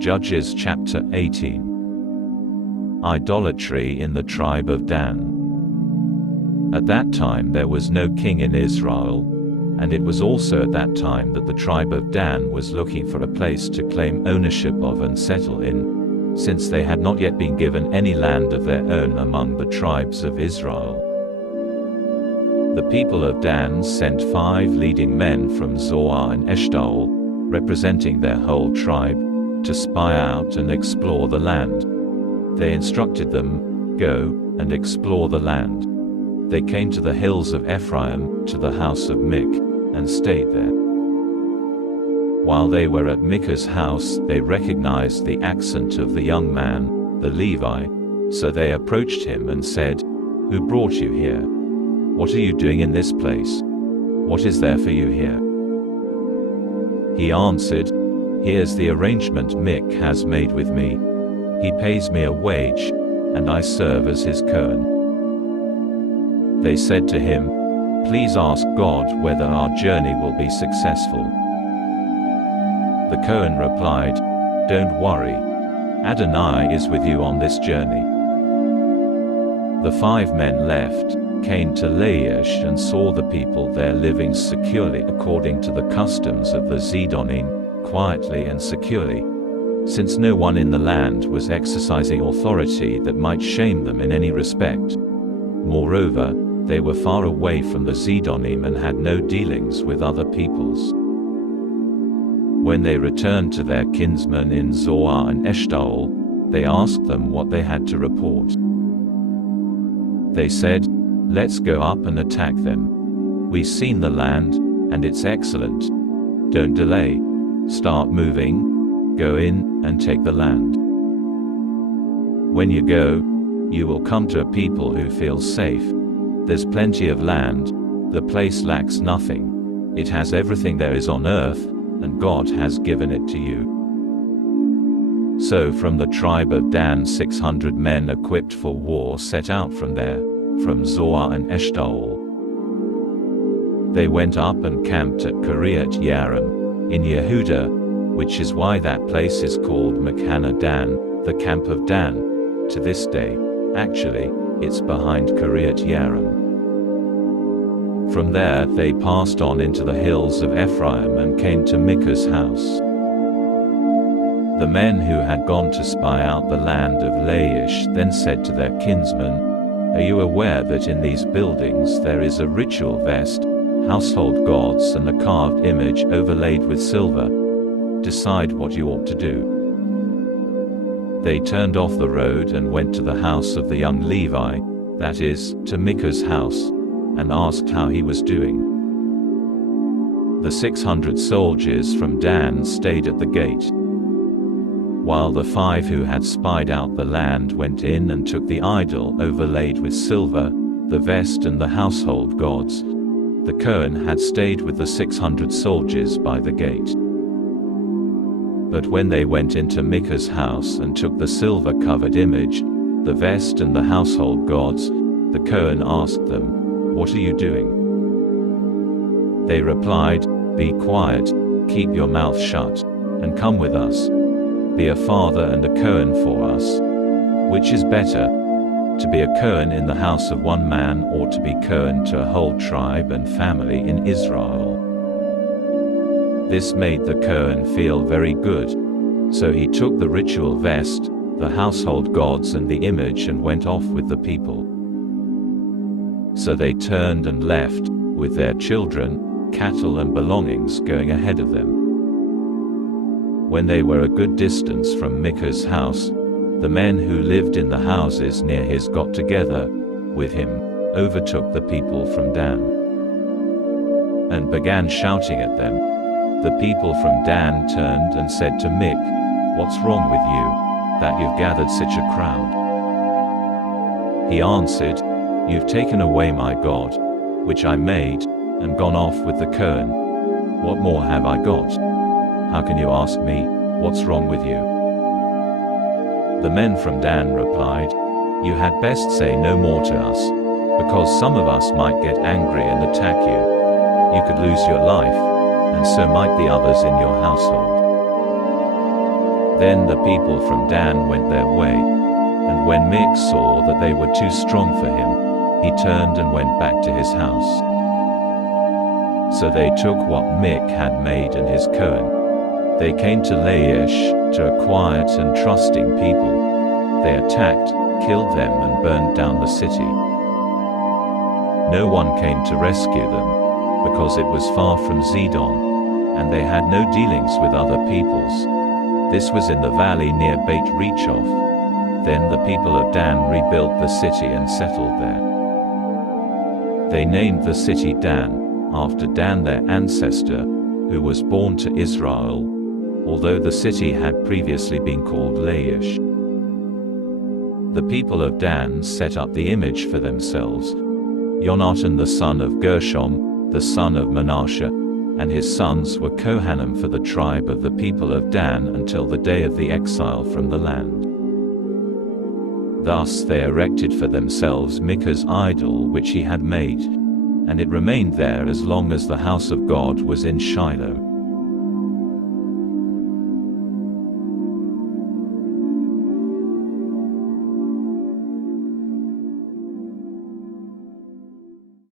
Judges chapter 18. Idolatry in the tribe of Dan. At that time there was no king in Israel, and it was also at that time that the tribe of Dan was looking for a place to claim ownership of and settle in, since they had not yet been given any land of their own among the tribes of Israel. The people of Dan sent 5 leading men from Zoar and Eshtaol, representing their whole tribe, to spy out and explore the land. They instructed them, "Go and explore the land." They came to the hills of Ephraim, to the house of Micah, and stayed there. While they were at Micah's house, they recognized the accent of the young man, the Levi, so they approached him and said, "Who brought you here? What are you doing in this place? What is there for you here?" He answered, "Here's the arrangement Micah has made with me. He pays me a wage, and I serve as his Cohen." They said to him, "Please ask God whether our journey will be successful." The Cohen replied, "Don't worry. Adonai is with you on this journey." The 5 men left, came to Laish and saw the people there living securely according to the customs of the Zidonim, quietly and securely, since no one in the land was exercising authority that might shame them in any respect. Moreover, they were far away from the Zidonim and had no dealings with other peoples. When they returned to their kinsmen in Zoar and Eshtaol, they asked them what they had to report. They said, "Let's go up and attack them. We've seen the land, and it's excellent. Don't delay. Start moving. Go in and take the land. When you go, you will come to a people who feel safe. There's plenty of land. The place lacks nothing. It has everything there is on earth, and God has given it to you." So from the tribe of Dan 600 men equipped for war set out from there, from Zoar and Eshtaol. They went up and camped at Kiriath Yearim, in Yehuda, which is why that place is called Machane Dan, the camp of Dan, to this day. Actually, it's behind Kiriath Yearim. From there they passed on into the hills of Ephraim and came to Micah's house. The men who had gone to spy out the land of Laish then said to their kinsmen, "Are you aware that in these buildings there is a ritual vest, household gods and a carved image overlaid with silver? Decide what you ought to do." They turned off the road and went to the house of the young Levi, that is, to Micah's house, and asked how he was doing. The 600 soldiers from Dan stayed at the gate, while the 5 who had spied out the land went in and took the idol overlaid with silver, the vest and the household gods. The Cohen had stayed with the 600 soldiers by the gate. But when they went into Micah's house and took the silver-covered image, the vest and the household gods, the Cohen asked them, "What are you doing?" They replied, "Be quiet, keep your mouth shut, and come with us. Be a father and a Cohen for us. Which is better, to be a Cohen in the house of one man or to be Cohen to a whole tribe and family in Israel?" This made the Cohen feel very good. So he took the ritual vest, the household gods and the image and went off with the people. So they turned and left, with their children, cattle and belongings going ahead of them. When they were a good distance from Micah's house, the men who lived in the houses near his got together with him, overtook the people from Dan, and began shouting at them. The people from Dan turned and said to Micah, "What's wrong with you, that you've gathered such a crowd?" He answered, "You've taken away my God, which I made, and gone off with the Cohen. What more have I got? How can you ask me, what's wrong with you?" The men from Dan replied, "You had best say no more to us, because some of us might get angry and attack you. You could lose your life, and so might the others in your household." Then the people from Dan went their way, and when Micah saw that they were too strong for him, he turned and went back to his house. So they took what Micah had made and his Cohen. They came to Laish, to a quiet and trusting people. They attacked, killed them and burned down the city. No one came to rescue them, because it was far from Zidon, and they had no dealings with other peoples. This was in the valley near Beit Rechoth. Then the people of Dan rebuilt the city and settled there. They named the city Dan, after Dan their ancestor, who was born to Israel, although the city had previously been called Laish. The people of Dan set up the image for themselves. Jonathan the son of Gershom, the son of Manasseh, and his sons were Kohanim for the tribe of the people of Dan until the day of the exile from the land. Thus they erected for themselves Micah's idol which he had made, and it remained there as long as the house of God was in Shiloh.